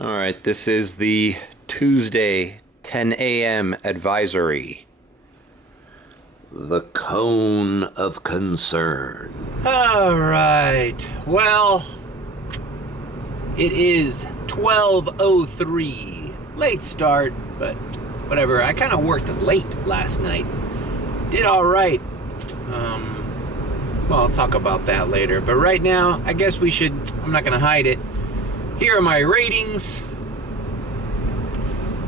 All right, this is the Tuesday 10 a.m. advisory. The cone of concern. All right. Well, it is 12:03. Late start, but whatever. I kind of worked late last night. Did all right. Well, I'll talk about that later. But right now, I guess we should. I'm not going to hide it. Here are my ratings.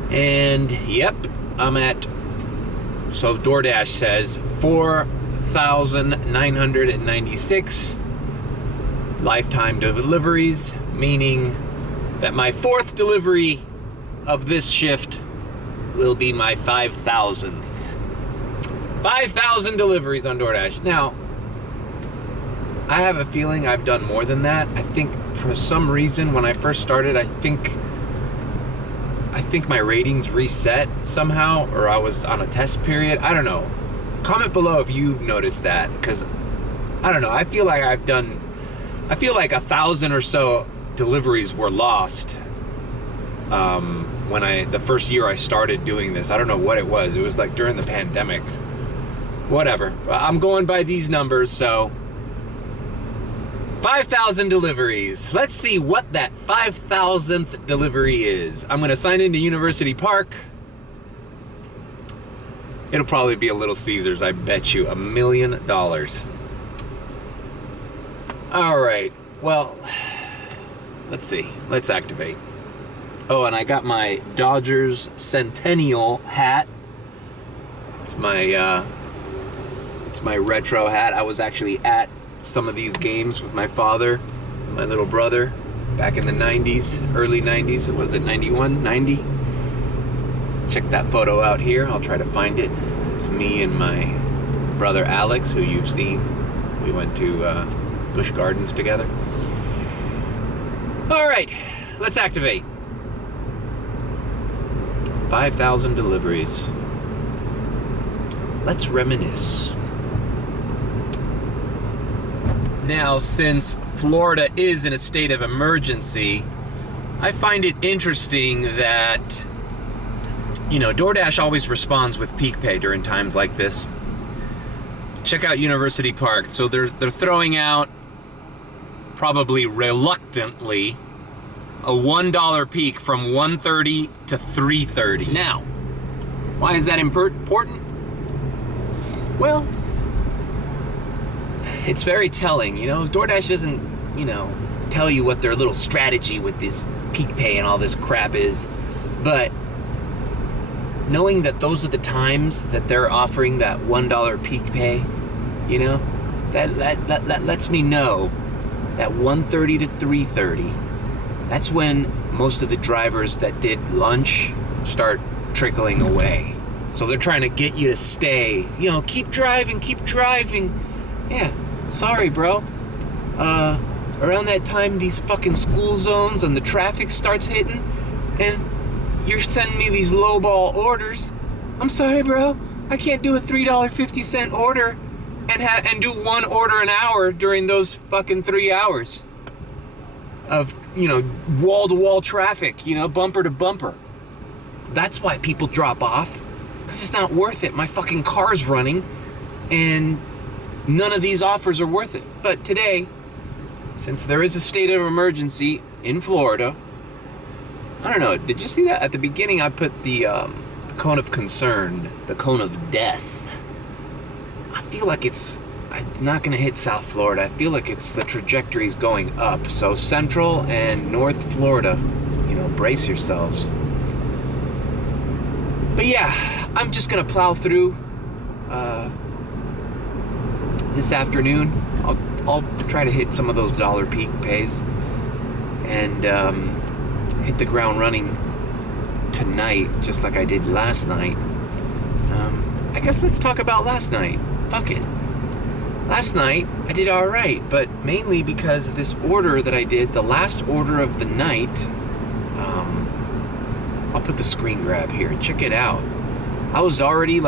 And yep, I'm at. So DoorDash says 4,996 lifetime deliveries, meaning that my fourth delivery of this shift will be my 5,000th. 5,000 deliveries on DoorDash. Now, I have a feeling I've done more than that. I think for some reason when I first started, I think my ratings reset somehow, or I was on a test period. I don't know. Comment below if you've noticed that, because I don't know. I feel like 1,000 or so deliveries were lost when the first year I started doing this. I don't know what it was. It was like during the pandemic. Whatever. I'm going by these numbers, so 5,000 deliveries. Let's see what that 5,000th delivery is. I'm gonna sign into University Park. It'll probably be a Little Caesars, I bet you $1 million. All right, well, let's see. Let's activate. Oh, and I got my Dodgers Centennial hat. It's my retro hat. I was actually at some of these games with my father, my little brother, back in the 90s, early 90s. Was it 91, 90? Check that photo out here. I'll try to find it. It's me and my brother Alex, who you've seen. We went to Busch Gardens together. All right, let's activate. 5,000 deliveries. Let's reminisce. Now, since Florida is in a state of emergency, I find it interesting that, DoorDash always responds with peak pay during times like this. Check out University Park. So they're throwing out, probably reluctantly, a $1 peak from 1:30 to 3:30. Now, why is that important? Well, it's very telling, DoorDash doesn't, tell you what their little strategy with this peak pay and all this crap is, but knowing that those are the times that they're offering that $1 peak pay, that lets me know that 1:30 to 3:30, that's when most of the drivers that did lunch start trickling away. So they're trying to get you to stay, keep driving. Yeah. Sorry, bro. Around that time, these fucking school zones and the traffic starts hitting, and you're sending me these lowball orders. I'm sorry, bro. I can't do a $3.50 order and do one order an hour during those fucking 3 hours of, wall-to-wall traffic, bumper to bumper. That's why people drop off, because it's not worth it. My fucking car's running, and none of these offers are worth it. But today, since there is a state of emergency in Florida, I don't know, did you see that? At the beginning, I put the cone of concern, the cone of death. I feel like I'm not going to hit South Florida. I feel like the trajectory's going up. So Central and North Florida, brace yourselves. But yeah, I'm just going to plow through this afternoon. I'll try to hit some of those dollar peak pays and hit the ground running tonight, just like I did last night. I guess let's talk about last night. Fuck it. Last night I did all right, but mainly because of this order that I did, the last order of the night. I'll put the screen grab here. Check it out. I was already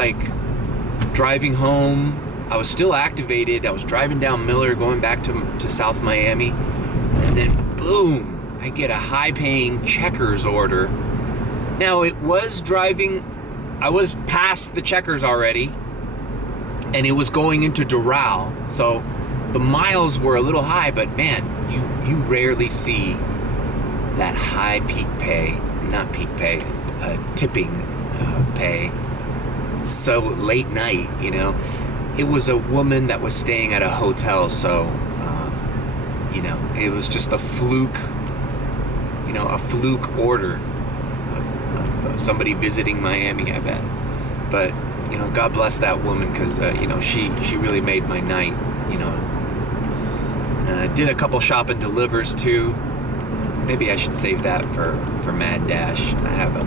driving home. I was still activated. I was driving down Miller, going back to South Miami, and then boom, I get a high-paying Checkers order. Now, it was driving, I was past the Checkers already, and it was going into Doral, so the miles were a little high, but man, you rarely see that high peak pay, not peak pay, tipping pay, so late night, you know. It was a woman that was staying at a hotel, so, you know, it was just a fluke, you know, a fluke order of somebody visiting Miami, I bet. But, you know, God bless that woman, because, you know, she really made my night, you know. Did a couple shop and delivers, too. Maybe I should save that for Mad Dash. I have a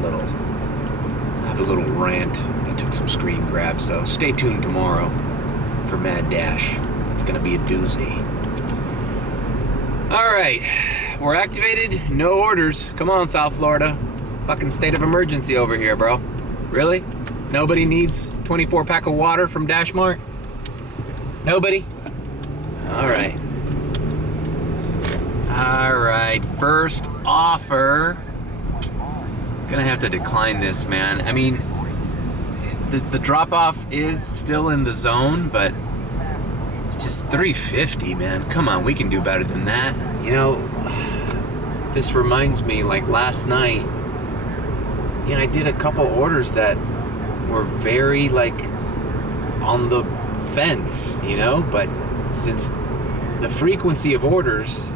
little rant. I took some screen grabs, so stay tuned tomorrow for Mad Dash. It's gonna be a doozy. All right, we're activated. No orders. Come on, South Florida. Fucking state of emergency over here, bro. Really? Nobody needs 24 pack of water from Dash Mart? Nobody? All right. All right, first offer. Gonna have to decline this, man. I mean, the drop-off is still in the zone, but it's just $3.50, man. Come on, we can do better than that. You know, this reminds me, like last night, I did a couple orders that were very, like, on the fence, you know, but since the frequency of orders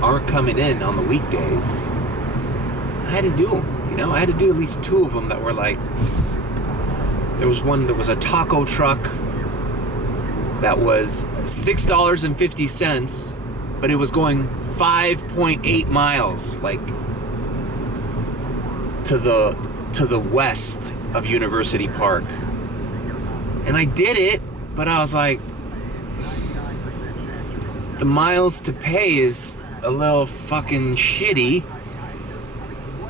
aren't coming in on the weekdays, I had to do them, you know. I had to do at least 2 of them that were like, there was one that was a taco truck that was $6.50, but it was going 5.8 miles, like to the west of University Park. And I did it, but I was like, the miles to pay is a little fucking shitty.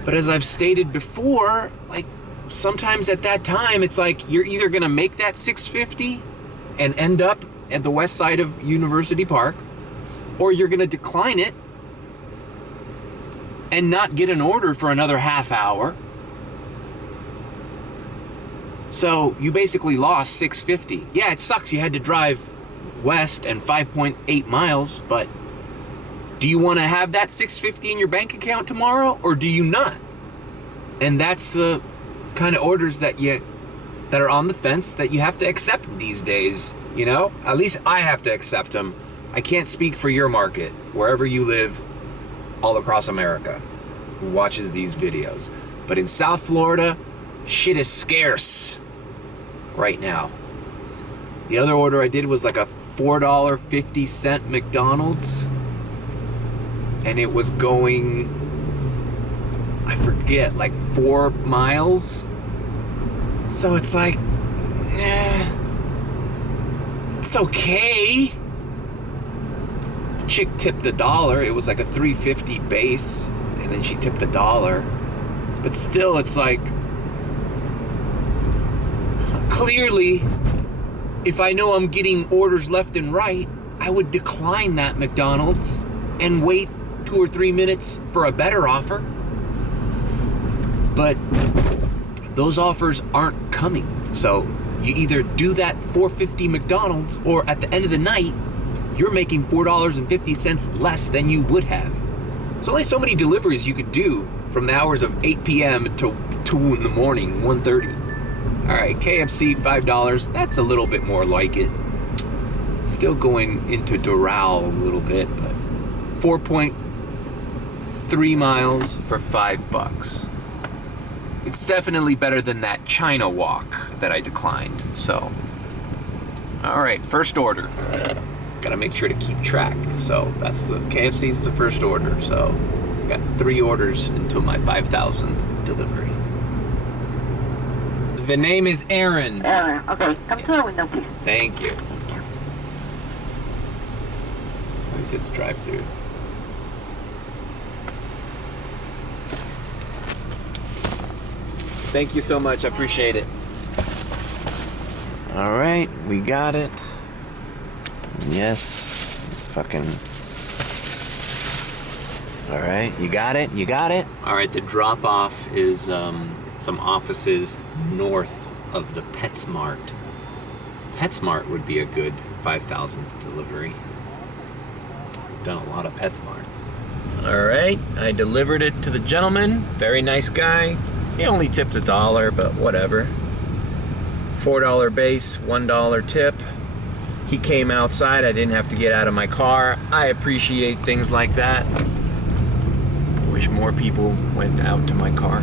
But as I've stated before, like, sometimes at that time, it's like you're either gonna make that $6.50 and end up at the west side of University Park, or you're gonna decline it and not get an order for another half hour. So you basically lost $6.50. Yeah, it sucks you had to drive west and 5.8 miles, but do you want to have that $6.50 in your bank account tomorrow, or do you not? And that's the kind of orders that are on the fence that you have to accept these days, you know? At least I have to accept them. I can't speak for your market, wherever you live all across America who watches these videos. But in South Florida, shit is scarce right now. The other order I did was like a $4.50 McDonald's, and it was going, I forget, like 4 miles. So it's like, it's okay. The chick tipped $1. It was like a $3.50 base, and then she tipped $1. But still, it's like, clearly, if I know I'm getting orders left and right, I would decline that McDonald's and wait 2 or 3 minutes for a better offer. But those offers aren't coming. So you either do that $4.50 McDonald's, or at the end of the night, you're making $4.50 less than you would have. There's only so many deliveries you could do from the hours of 8 p.m. to 2 in the morning, 1:30. All right, KFC, $5. That's a little bit more like it. Still going into Doral a little bit, but 4.3 miles for $5. It's definitely better than that China walk that I declined. So, all right, first order. Gotta make sure to keep track. So that's the KFC's the first order. So I got 3 orders until my 5,000 delivery. The name is Aaron. Aaron, okay. Come to our window, please. Thank you. At least it's drive-through. Thank you so much. I appreciate it. All right, we got it. Yes, fucking. All right, you got it? You got it? All right, the drop-off is some offices north of the PetSmart. PetSmart would be a good 5,000th delivery. Done a lot of PetSmarts. All right, I delivered it to the gentleman. Very nice guy. He only tipped $1, but whatever. $4 base, $1 tip. He came outside. I didn't have to get out of my car. I appreciate things like that. Wish more people went out to my car.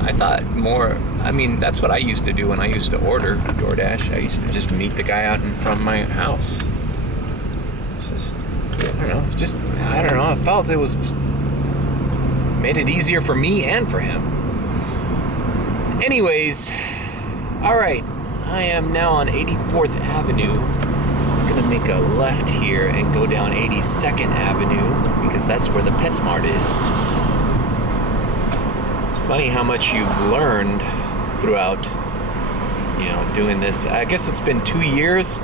I thought more, that's what I used to do when I used to order DoorDash. I used to just meet the guy out in front of my house. I don't know, I felt it was, made it easier for me and for him. Anyways, all right, I am now on 84th Avenue. I'm gonna make a left here and go down 82nd Avenue because that's where the PetSmart is. It's funny how much you've learned throughout, doing this. I guess it's been 2 years.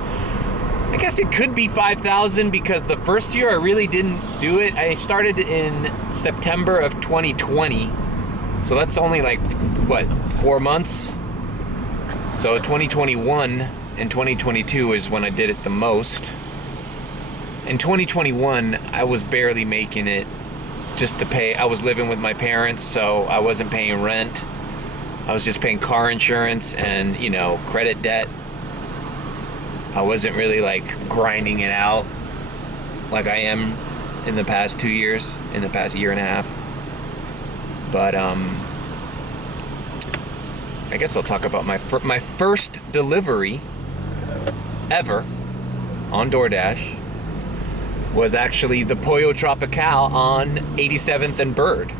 I guess it could be 5,000 because the first year I really didn't do it. I started in September of 2020. So that's only 4 months? So 2021 and 2022 is when I did it the most. In 2021, I was barely making it just to pay. I was living with my parents, so I wasn't paying rent. I was just paying car insurance and, credit debt. I wasn't really grinding it out like I am in the past 2 years, in the past year and a half. But I guess I'll talk about my first delivery ever on DoorDash was actually the Pollo Tropical on 87th and Bird.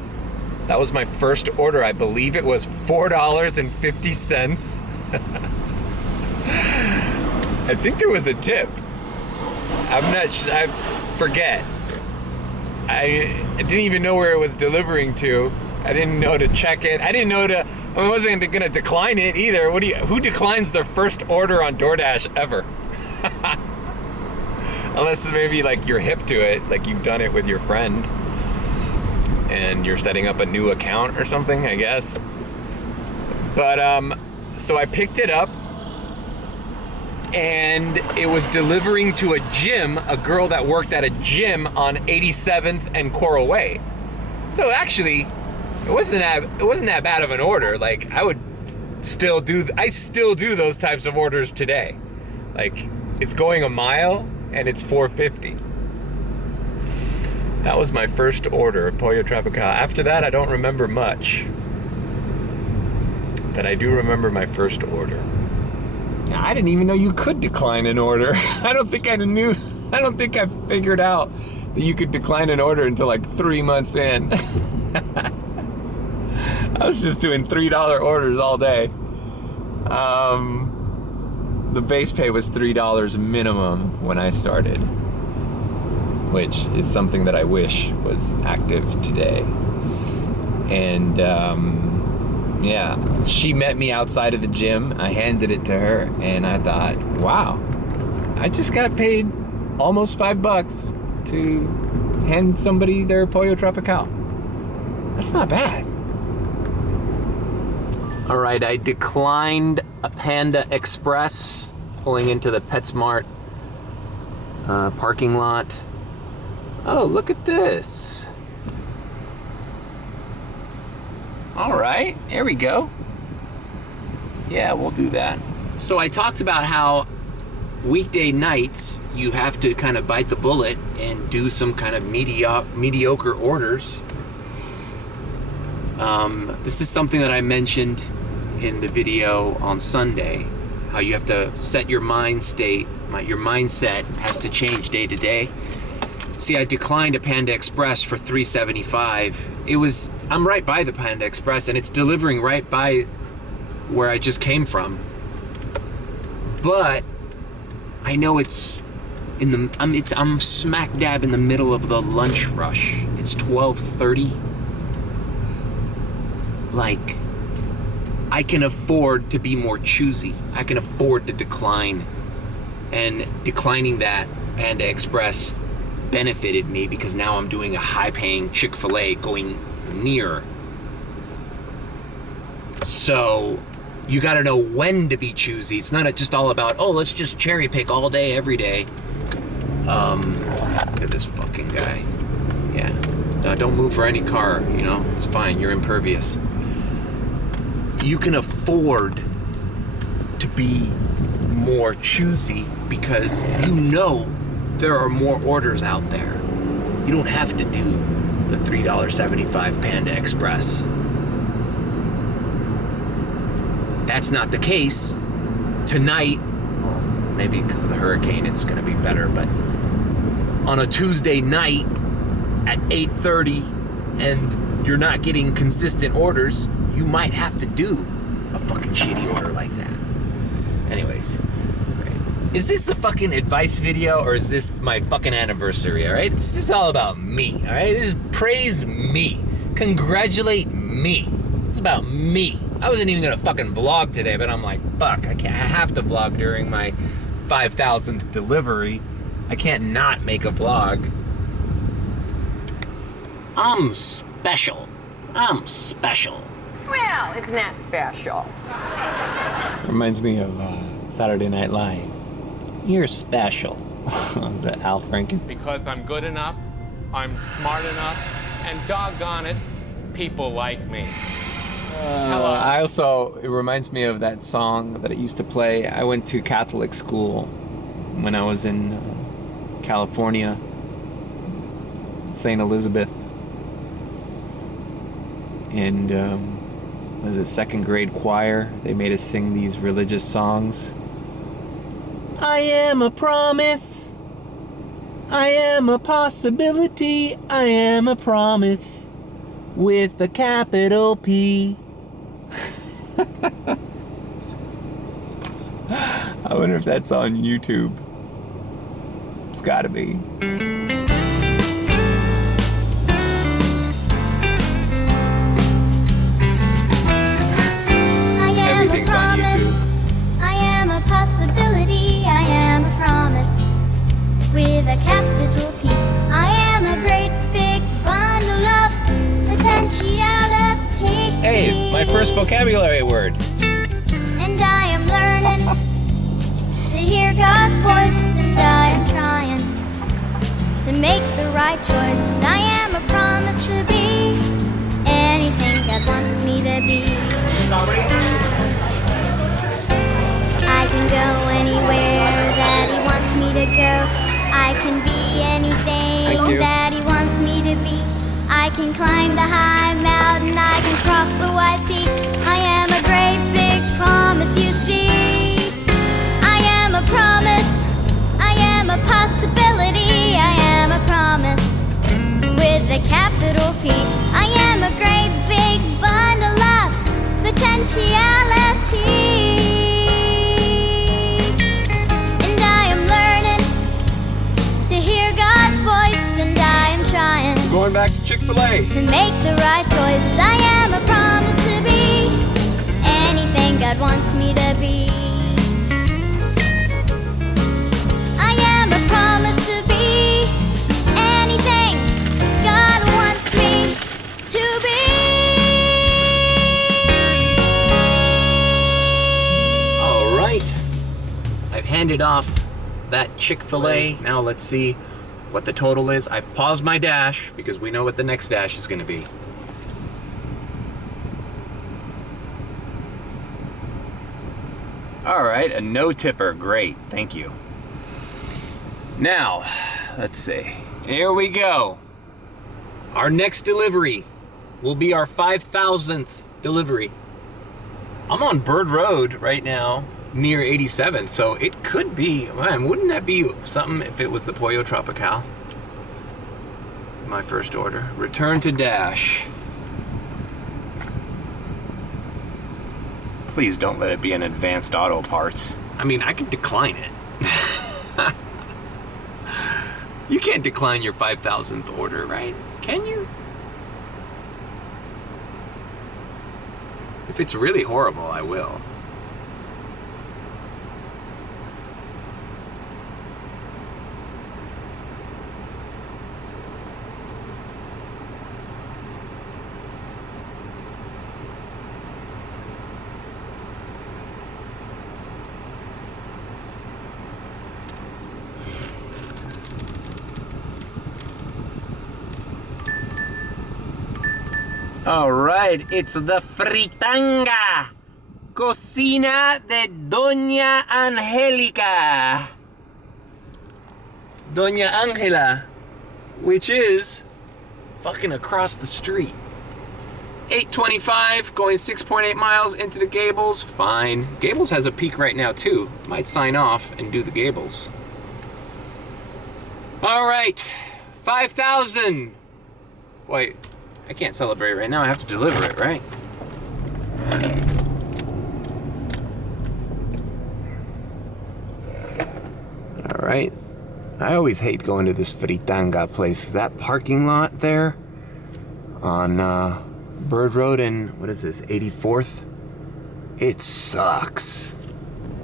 That was my first order. I believe it was $4.50. I think there was a tip. I'm not sure. I forget. I didn't even know where it was delivering to. I didn't know to check it. I wasn't going to decline it either. Who declines their first order on DoorDash ever? Unless maybe you're hip to it, you've done it with your friend and you're setting up a new account or something, I guess. But so I picked it up and it was delivering to a gym, a girl that worked at a gym on 87th and Coral Way. So actually, it wasn't that bad of an order. I still do those types of orders today. It's going a mile and it's $4.50. That was my first order, Pollo Tropical. After that, I don't remember much. But I do remember my first order. Now, I didn't even know you could decline an order. I don't think I figured out that you could decline an order until 3 months in. I was just doing $3 orders all day. The base pay was $3 minimum when I started, which is something that I wish was active today. And yeah, she met me outside of the gym. I handed it to her and I thought, wow, I just got paid almost $5 to hand somebody their Pollo Tropical. That's not bad. All right, I declined a Panda Express pulling into the PetSmart parking lot. Oh, look at this. All right, here we go. Yeah, we'll do that. So I talked about how weekday nights you have to kind of bite the bullet and do some kind of mediocre orders. This is something that I mentioned in the video on Sunday, how you have to set your mind state. Your mindset has to change day to day. See, I declined a Panda Express for $3.75. I'm right by the Panda Express and it's delivering right by where I just came from. But I know I'm smack dab in the middle of the lunch rush. It's 12:30. I can afford to be more choosy. I can afford to decline. And declining that Panda Express benefited me because now I'm doing a high-paying Chick-Fil-A going near. So you got to know when to be choosy. It's not just all about, oh, let's just cherry pick all day, every day. Look at this fucking guy. Yeah. No, don't move for any car, you know? It's fine. You're impervious. You can afford to be more choosy because you know there are more orders out there. You don't have to do the $3.75 Panda Express. That's not the case. Tonight, well, maybe because of the hurricane it's gonna be better, but on a Tuesday night at 8:30 and you're not getting consistent orders, you might have to do a fucking shitty order like that. Anyways, right. Is this a fucking advice video or is this my fucking anniversary, all right? This is all about me, all right? This is praise me, congratulate me. It's about me. I wasn't even gonna fucking vlog today, but I'm like, fuck, I have to vlog during my 5,000th delivery. I can't not make a vlog. I'm special. I'm special. Well, isn't that special? Reminds me of Saturday Night Live. You're special. Was that Al Franken? Because I'm good enough, I'm smart enough, and doggone it, people like me. Hello. It reminds me of that song that it used to play. I went to Catholic school when I was in California, St. Elizabeth. And was it second grade choir? They made us sing these religious songs. I am a promise. I am a possibility. I am a promise with a capital P. I wonder if that's on YouTube. It's gotta be. Everything's on YouTube. I am a possibility, I am a promise with a capital P. I am a great big bundle of potentiality. Hey, my first vocabulary word. And I am learning to hear God's voice, and I am trying to make the right choice. I am a promise to be anything God wants me to be. I can go anywhere that He wants me to go. I can be anything that He wants me to be. I can climb the high mountain, I can cross the wide sea. I am a great big promise, you see. I am a promise, I am a possibility. I am a promise with a capital P. I am a great big bundle of potentiality. And I am learning to hear God's voice, and I am trying Going back to Chick-Fil-A. to make the right choice. I am a promise to be anything God wants me to be. I am a promise to be anything God wants me to be. All right. I've handed off that Chick-fil-A. Now let's see what the total is. I've paused my dash because we know what the next dash is going to be. All right, a no tipper. Great, thank you. Now, let's see. Here we go. Our next delivery will be our 5,000th delivery. I'm on Bird Road right now, near 87th, so it could be, man, wouldn't that be something if it was the Pollo Tropical? My first order. Return to dash. Please don't let it be an Advanced Auto Parts. I mean, I could decline it. You can't decline your 5,000th order, right? Can you? If it's really horrible, I will. All right, it's the Fritanga. Cocina de Doña Angelica. Doña Angela, which is fucking across the street. 8:25, going 6.8 miles into the Gables. Fine. Gables has a peak right now too. Might sign off and do the Gables. All right, 5,000. Wait, I can't celebrate right now. I have to deliver it, right? All right. I always hate going to this Fritanga place. That parking lot there on Bird Road and what is this, 84th? It sucks.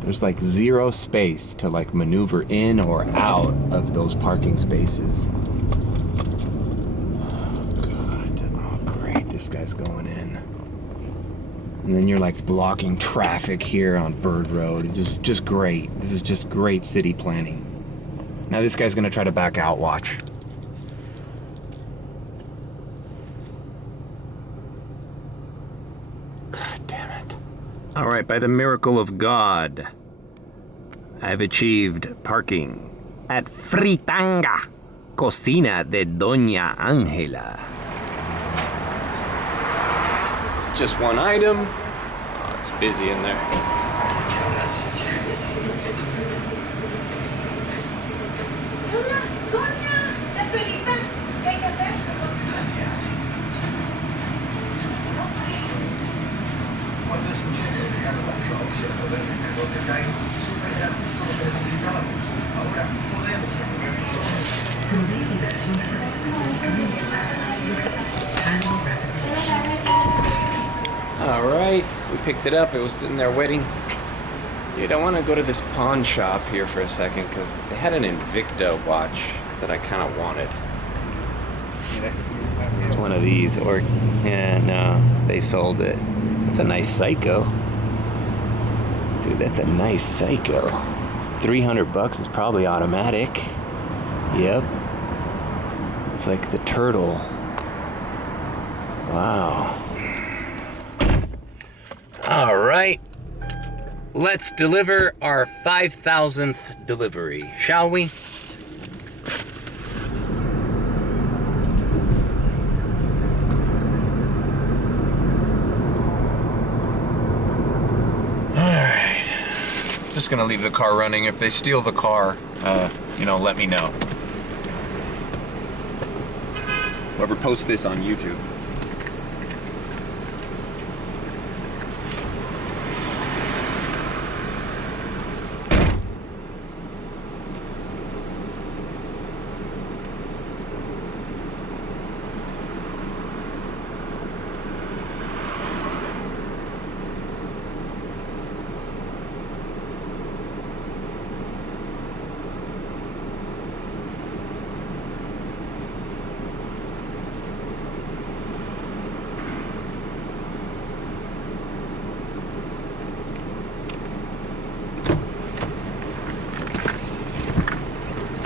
There's like zero space to like maneuver in or out of those parking spaces. Oh God, oh great, this guy's going in. And then you're like blocking traffic here on Bird Road. It's just great. This is just great city planning. Now this guy's gonna try to back out, watch. God damn it. All right, by the miracle of God, I've achieved parking at Fritanga, Cocina de Doña Angela. It's just one item. Oh, it's busy in there. All right, we picked it up. It was sitting there waiting. Dude, I want to go to this pawn shop here for a second because they had an Invicta watch that I kind of wanted. It's one of these, or yeah, no, they sold it. It's a nice Psycho. Dude, that's a nice Psycho. It's $300. It's probably automatic. Yep. It's like the turtle. Wow. All right. Let's deliver our 5,000th delivery, shall we? Just gonna leave the car running. If they steal the car, let me know. Whoever posts this on YouTube.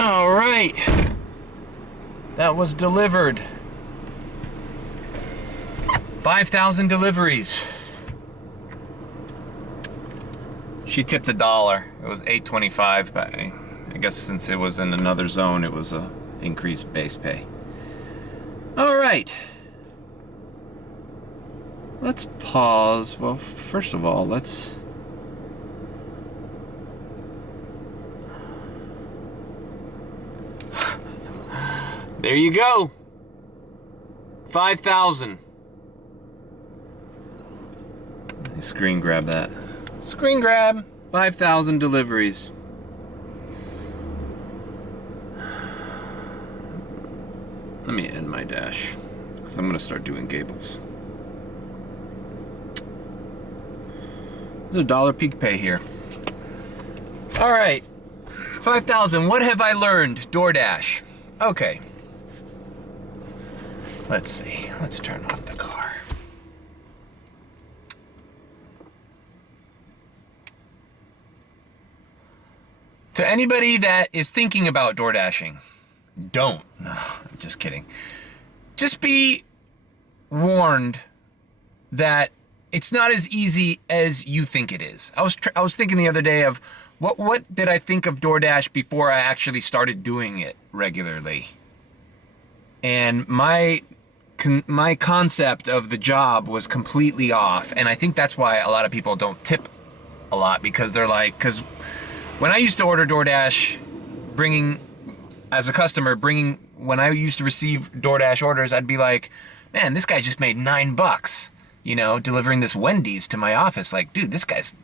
All right, that was delivered. 5,000 deliveries. She tipped $1. It was $8.25, but I guess since it was in another zone, it was a increased base pay. All right, let's pause. Well, first of all, let's. There you go. 5,000. Screen grab that. Screen grab. 5,000 deliveries. Let me end my dash, because I'm going to start doing Gables. There's $1 peak pay here. All right. 5,000. What have I learned? DoorDash. Okay. Let's see. Let's turn off the car. To anybody that is thinking about DoorDashing, don't. No, I'm just kidding. Just be warned that it's not as easy as you think it is. I was thinking the other day of what did I think of DoorDash before I actually started doing it regularly. And my concept of the job was completely off, and I think that's why a lot of people don't tip a lot, because they're like, because when I used to order DoorDash, as a customer, when I used to receive DoorDash orders, I'd be like, man, this guy just made $9, you know, delivering this Wendy's to my office. Like, dude, this guy's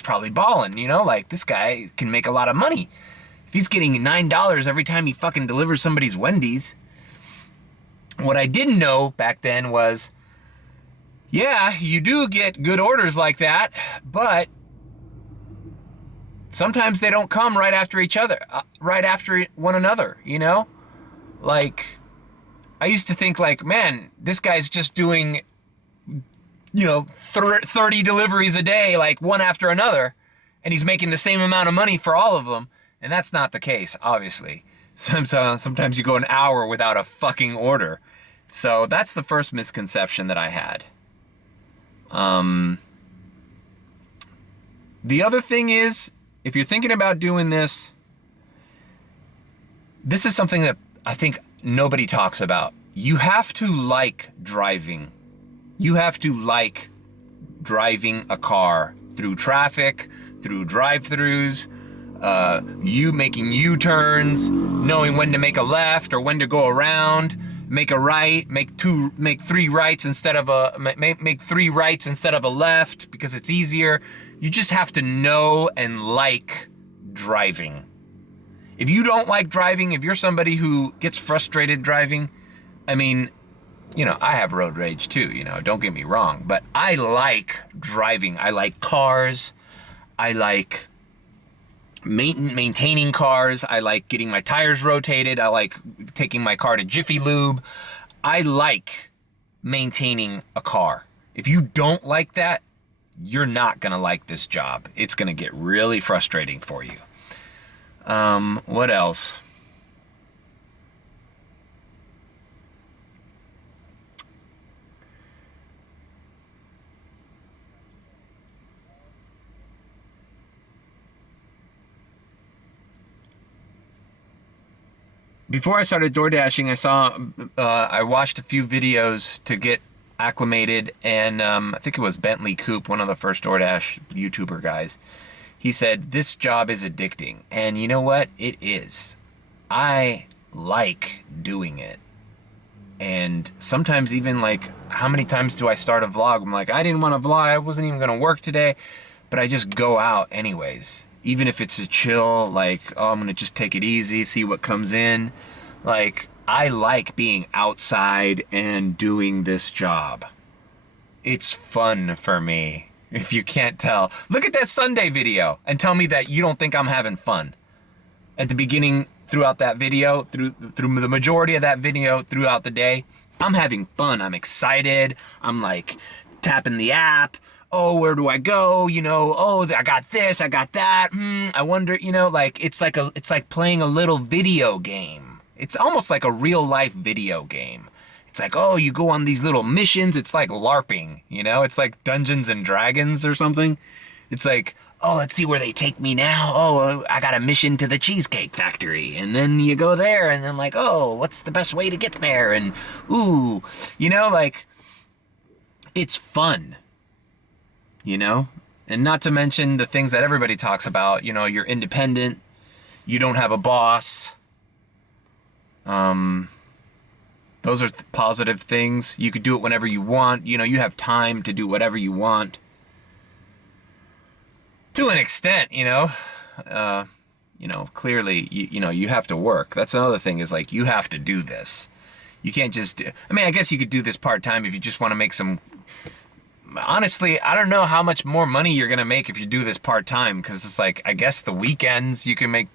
probably balling, you know, like this guy can make a lot of money. If he's getting $9 every time he fucking delivers somebody's Wendy's. What I didn't know back then was, yeah, you do get good orders like that, but sometimes they don't come right after one another, you know? Like, I used to think like, man, this guy's just doing, you know, 30 deliveries a day, like one after another, and he's making the same amount of money for all of them. And that's not the case, obviously. Sometimes you go an hour without a fucking order. So that's the first misconception that I had. The other thing is, if you're thinking about doing this is something that I think nobody talks about. You have to like driving. You have to like driving a car through traffic, through drive-thrus, you making U-turns, knowing when to make a left or when to go around, make a right, make three rights instead of a left because it's easier. You just have to know and like driving. If you don't like driving, if you're somebody who gets frustrated driving, I mean, you know, I have road rage too, you know, don't get me wrong, but I like driving. I like cars. I like maintaining cars. I like getting my tires rotated. I like taking my car to Jiffy Lube. I like maintaining a car. If you don't like that, you're not gonna like this job. It's gonna get really frustrating for you. What else? Before I started door dashing, I watched a few videos to get acclimated, and I think it was Bentley Coop, one of the first DoorDash YouTuber guys. He said, this job is addicting. And you know what? It is. I like doing it. And sometimes even like, how many times do I start a vlog? I'm like, I didn't want to vlog. I wasn't even going to work today, but I just go out anyways. Even if it's a chill, like, oh, I'm going to just take it easy, see what comes in. Like, I like being outside and doing this job. It's fun for me. If you can't tell, look at that Sunday video and tell me that you don't think I'm having fun. At the beginning, throughout that video, through the majority of that video, throughout the day, I'm having fun. I'm excited. I'm like tapping the app. Oh, where do I go? You know, oh, I got this, I got that. I wonder, you know, like it's like playing a little video game. It's almost like a real life video game. It's like, oh, you go on these little missions. It's like LARPing, you know? It's like Dungeons and Dragons or something. It's like, oh, let's see where they take me now. Oh, I got a mission to the Cheesecake Factory. And then you go there and then like, oh, what's the best way to get there? And, ooh, you know, like, it's fun, you know? And not to mention the things that everybody talks about. You know, you're independent. You don't have a boss. Those are positive things. You could do it whenever you want. You know, you have time to do whatever you want. To an extent, you know. Clearly, you have to work. That's another thing is like, you have to do this. You can't just I mean, I guess you could do this part-time if you just want to make some... Honestly, I don't know how much more money you're going to make if you do this part-time, because it's like, I guess the weekends you can make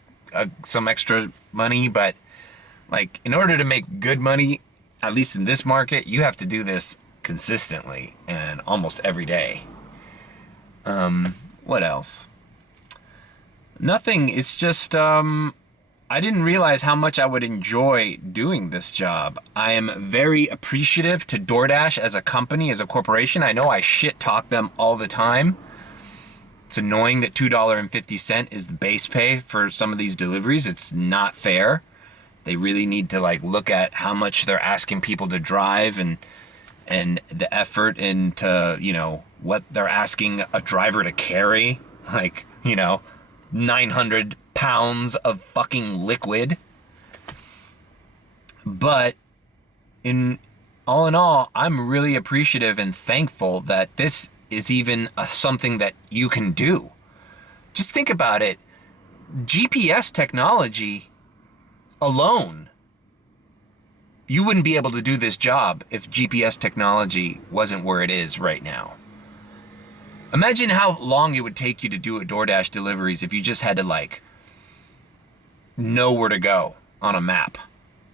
some extra money, but like, in order to make good money, at least in this market, you have to do this consistently and almost every day. What else? Nothing. It's just, I didn't realize how much I would enjoy doing this job. I am very appreciative to DoorDash as a company, as a corporation. I know I shit talk them all the time. It's annoying that $2.50 is the base pay for some of these deliveries. It's not fair. They really need to like look at how much they're asking people to drive and the effort into, you know, what they're asking a driver to carry. Like, you know, 900 pounds of fucking liquid. But in all, I'm really appreciative and thankful that this is even something that you can do. Just think about it. GPS technology alone, you wouldn't be able to do this job if GPS technology wasn't where it is right now. Imagine how long it would take you to do a DoorDash deliveries if you just had to like know where to go on a map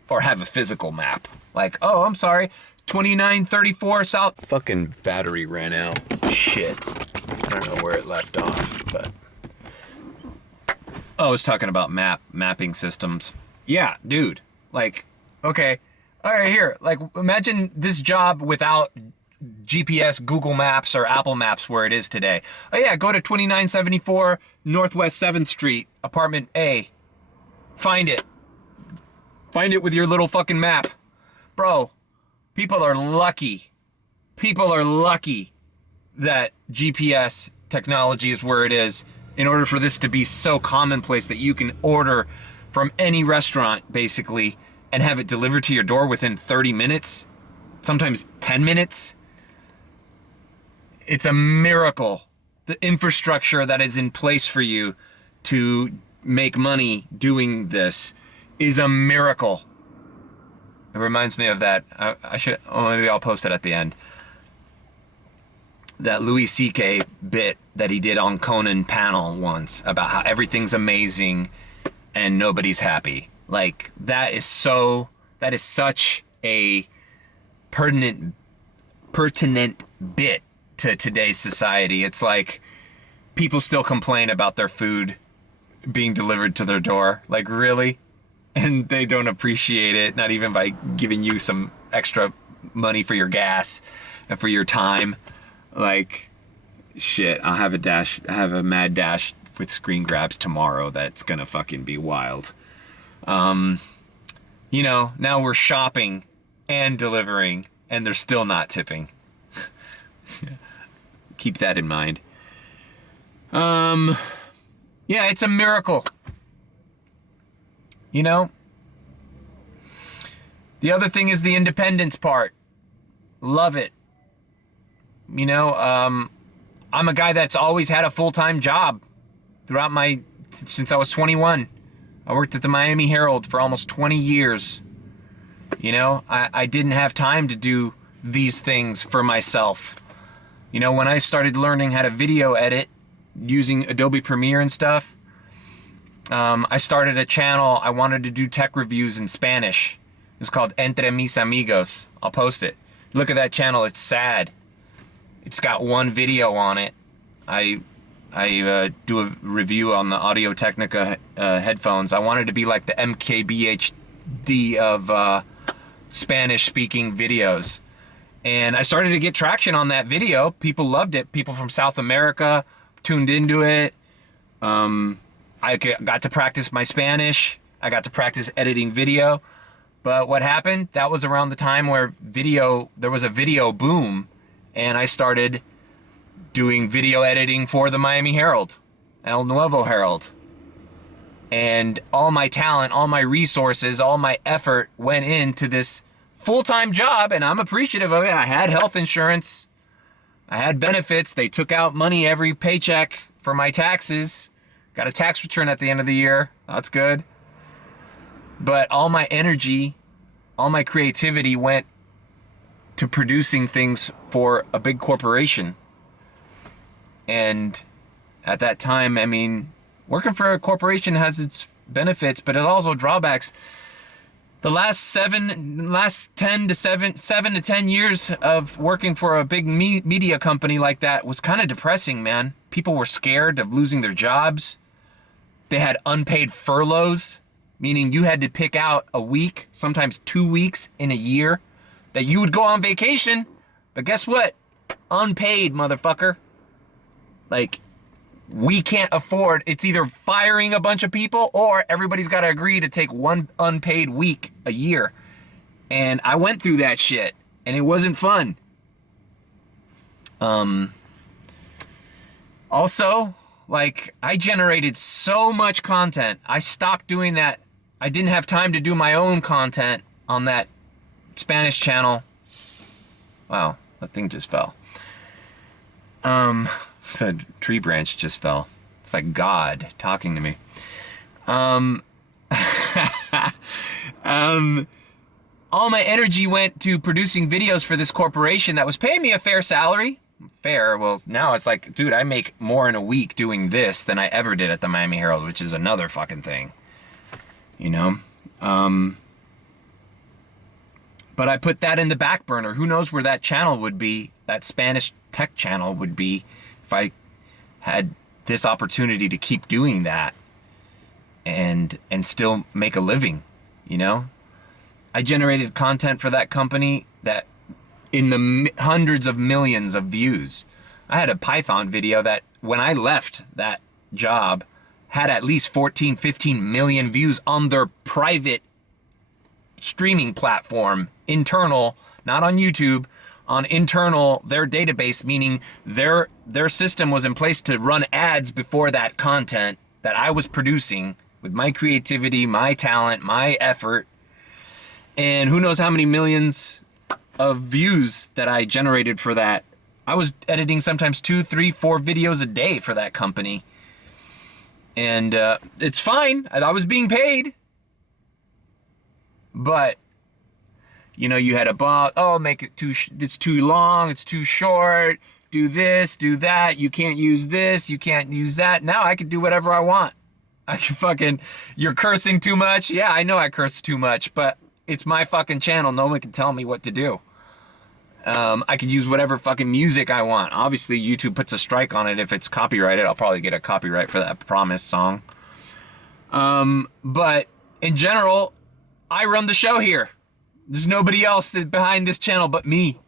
or have a physical map. Like, oh, I'm sorry, 2934 South. Fucking battery ran out. Shit. I don't know where it left off, but I was talking about mapping systems. Yeah, dude. Like, okay. All right, here. Like, imagine this job without GPS, Google Maps, or Apple Maps where it is today. Oh yeah, go to 2974 Northwest 7th Street, apartment A. Find it. Find it with your little fucking map. Bro, people are lucky. People are lucky that GPS technology is where it is in order for this to be so commonplace that you can order from any restaurant, basically, and have it delivered to your door within 30 minutes, sometimes 10 minutes. It's a miracle. The infrastructure that is in place for you to make money doing this is a miracle. It reminds me of that. I should, oh, maybe I'll post it at the end. That Louis C.K. bit that he did on Conan panel once about how everything's amazing and nobody's happy. Like, that is such a pertinent bit to today's society. It's like people still complain about their food being delivered to their door. Like, really? And they don't appreciate it, not even by giving you some extra money for your gas and for your time. Like, shit, I have a mad dash with screen grabs tomorrow that's gonna fucking be wild. You know, now we're shopping and delivering and they're still not tipping. Keep that in mind. Yeah, it's a miracle. You know? The other thing is the independence part. Love it. You know, I'm a guy that's always had a full-time job since I was 21. I worked at the Miami Herald for almost 20 years. You know, I didn't have time to do these things for myself. You know, when I started learning how to video edit using Adobe Premiere and stuff, I started a channel. I wanted to do tech reviews in Spanish. It's called Entre Mis Amigos. I'll post it. Look at that channel. It's sad. It's got one video on it. I do a review on the Audio Technica headphones. I wanted to be like the MKBHD of Spanish-speaking videos. And I started to get traction on that video. People loved it. People from South America tuned into it. I got to practice my Spanish. I got to practice editing video. But what happened? That was around the time where there was a video boom. And I started doing video editing for the Miami Herald, El Nuevo Herald. And all my talent, all my resources, all my effort went into this full-time job, and I'm appreciative of it. I had health insurance. I had benefits. They took out money every paycheck for my taxes. Got a tax return at the end of the year. That's good. But all my energy, all my creativity went to producing things for a big corporation. And at that time, I mean, working for a corporation has its benefits, but it also drawbacks. The last 7 to 10 years of working for a big media company like that was kind of depressing, man. People were scared of losing their jobs. They had unpaid furloughs. meaning you had to pick out a week, sometimes 2 weeks in a year that you would go on vacation. But guess what? Unpaid, motherfucker. Like, we can't afford, it's either firing a bunch of people or everybody's got to agree to take one unpaid week a year. And I went through that shit and it wasn't fun. Also, like, I generated so much content. I stopped doing that. I didn't have time to do my own content on that Spanish channel. Wow, that thing just fell. The tree branch just fell. It's like God talking to me. All my energy went to producing videos for this corporation that was paying me a fair salary. Fair, well, now it's like, dude, I make more in a week doing this than I ever did at the Miami Herald, which is another fucking thing, you know? But I put that in the back burner. Who knows where that channel would be, that Spanish tech channel would be, if I had this opportunity to keep doing that and still make a living, you know? I generated content for that company that in the hundreds of millions of views. I had a Python video that when I left that job had at least 14, 15 million views on their private streaming platform, internal, not on YouTube, on internal, their database, meaning their system was in place to run ads before that content that I was producing with my creativity, my talent, my effort, and who knows how many millions of views that I generated for that. I was editing sometimes 2, 3, 4 videos a day for that company. And it's fine. I was being paid. But, you know, you had a boss, oh, make it it's too long, it's too short, do this, do that, you can't use this, you can't use that. Now I can do whatever I want. I can fucking, you're cursing too much? Yeah, I know I curse too much, but it's my fucking channel. No one can tell me what to do. I could use whatever fucking music I want. Obviously, YouTube puts a strike on it if it's copyrighted. I'll probably get a copyright for that Promise song. But in general, I run the show here. There's nobody else behind this channel but me.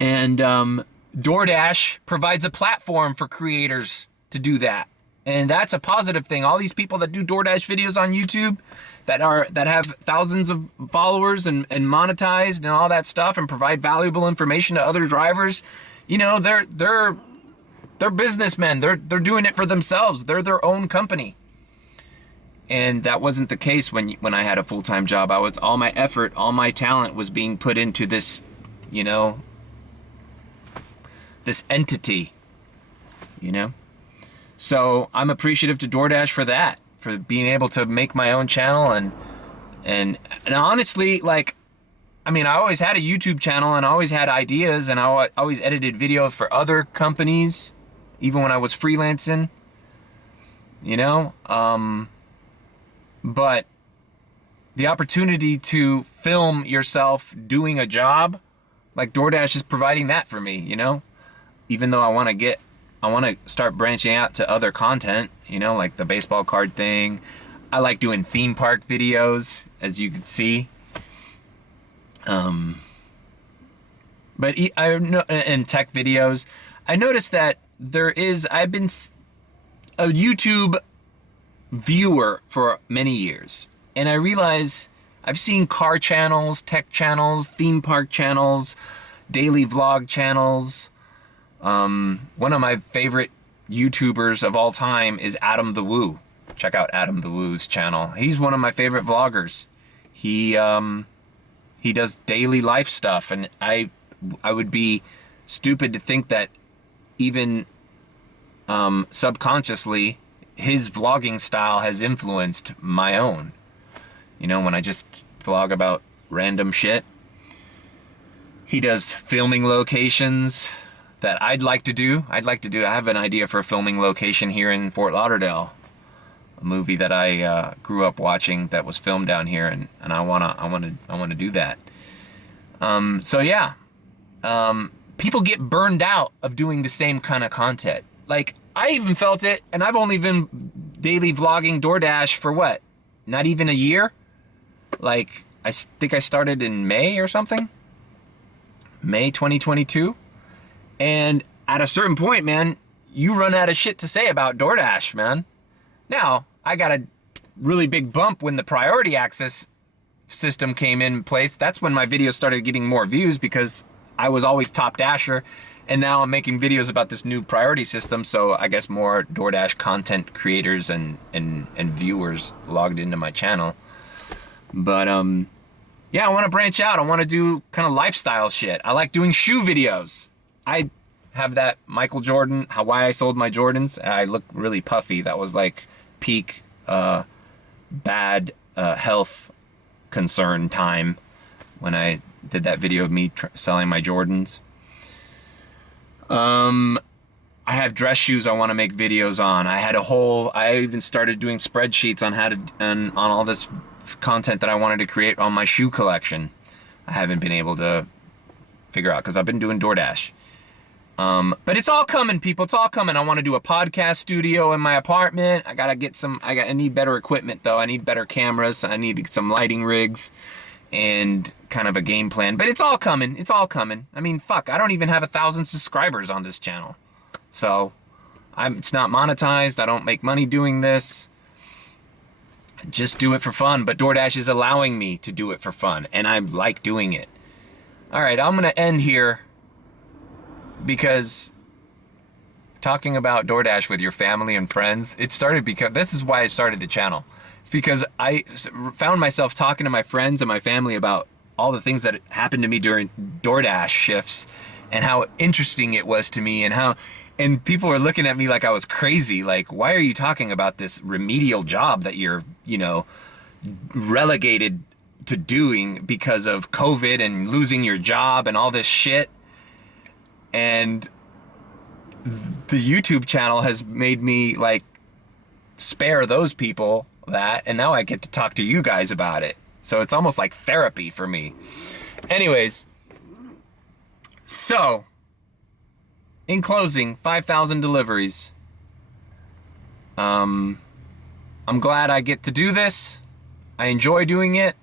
And DoorDash provides a platform for creators to do that. And that's a positive thing. All these people that do DoorDash videos on YouTube that have thousands of followers and monetized and all that stuff and provide valuable information to other drivers, you know, they're businessmen. They're doing it for themselves. They're their own company. And that wasn't the case when I had a full-time job. All my effort, all my talent was being put into this, you know, this entity, you know? So I'm appreciative to DoorDash for that, for being able to make my own channel and honestly, like, I mean, I always had a YouTube channel and I always had ideas and I always edited videos for other companies, even when I was freelancing, you know? But the opportunity to film yourself doing a job, like DoorDash is providing that for me, you know? Even though I want to start branching out to other content, you know, like the baseball card thing. I like doing theme park videos, as you can see. But I know, and tech videos. I noticed that I've been a YouTube viewer for many years, and I realize I've seen car channels, tech channels, theme park channels, daily vlog channels. One of my favorite YouTubers of all time is Adam the Woo. Check out Adam the Woo's channel. He's one of my favorite vloggers. He does daily life stuff, and I would be stupid to think that even subconsciously his vlogging style has influenced my own. You know, when I just vlog about random shit. He does filming locations that I'd like to do. I have an idea for a filming location here in Fort Lauderdale. A movie that I grew up watching that was filmed down here, and I wanna do that. So yeah, people get burned out of doing the same kind of content. Like, I even felt it, and I've only been daily vlogging DoorDash for what? Not even a year? Like, I think I started in May or something? May 2022? And at a certain point, man, you run out of shit to say about DoorDash, man. Now, I got a really big bump when the priority access system came in place. That's when my videos started getting more views because I was always top dasher. And now I'm making videos about this new priority system. So I guess more DoorDash content creators and viewers logged into my channel. But yeah, I want to branch out. I want to do kind of lifestyle shit. I like doing shoe videos. I have that Michael Jordan, why I sold my Jordans. I look really puffy. That was like peak bad health concern time when I did that video of me selling my Jordans. I have dress shoes I want to make videos on. I even started doing spreadsheets on how to, on all this content that I wanted to create on my shoe collection. I haven't been able to figure out because I've been doing DoorDash. But it's all coming, people. It's all coming. I want to do a podcast studio in my apartment. I need better equipment though. I need better cameras. I need some lighting rigs and kind of a game plan. But it's all coming. It's all coming. I mean, fuck, I don't even have 1,000 subscribers on this channel. So it's not monetized. I don't make money doing this. I just do it for fun. But DoorDash is allowing me to do it for fun. And I like doing it. All right, I'm going to end here. Because talking about DoorDash with your family and friends, it started because, this is why I started the channel. It's because I found myself talking to my friends and my family about all the things that happened to me during DoorDash shifts and how interesting it was to me and people were looking at me like I was crazy. Like, why are you talking about this remedial job that you're, relegated to doing because of COVID and losing your job and all this shit? And the YouTube channel has made me like spare those people that, and now I get to talk to you guys about it. So it's almost like therapy for me. Anyways, so in closing, 5,000 deliveries. I'm glad I get to do this. I enjoy doing it.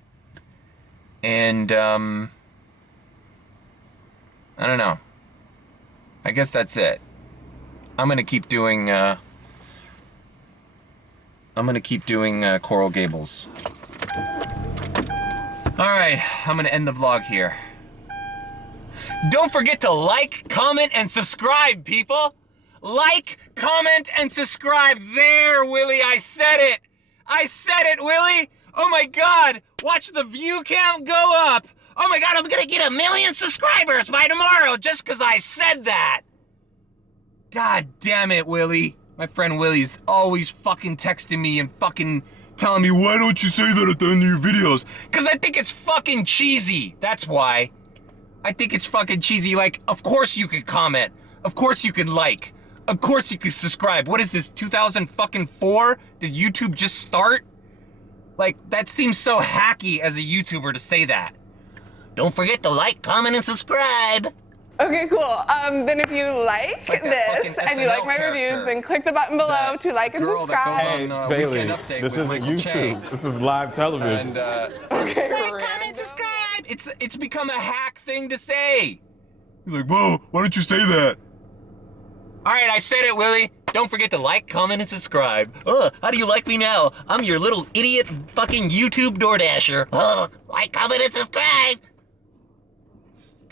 And I don't know. I guess that's it. I'm gonna keep doing Coral Gables. Alright, I'm gonna end the vlog here. Don't forget to like, comment, and subscribe, people! Like, comment, and subscribe. There, Willie, I said it! I said it, Willie! Oh my god! Watch the view count go up! Oh my god, I'm gonna get 1 million subscribers by tomorrow just because I said that! God damn it, Willie. My friend Willie's always fucking texting me and fucking telling me, why don't you say that at the end of your videos? Because I think it's fucking cheesy. That's why. I think it's fucking cheesy. Like, of course you could comment. Of course you could like. Of course you could subscribe. What is this, 2004? Did YouTube just start? Like, that seems so hacky as a YouTuber to say that. Don't forget to like, comment, and subscribe. Okay, cool. Then if you like this and you like my reviews, then click the button below to like and subscribe. Hey, Bailey, this isn't YouTube. This is live television. Okay, like, comment, subscribe. It's become a hack thing to say. He's like, whoa, why don't you say that? All right, I said it, Willie. Don't forget to like, comment, and subscribe. How do you like me now? I'm your little idiot fucking YouTube DoorDasher. Like, comment, and subscribe.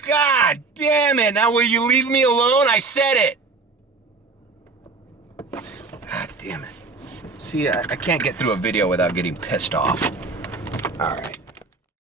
God damn it. Now will you leave me alone? I said it. God damn it. See, I can't get through a video without getting pissed off. All right.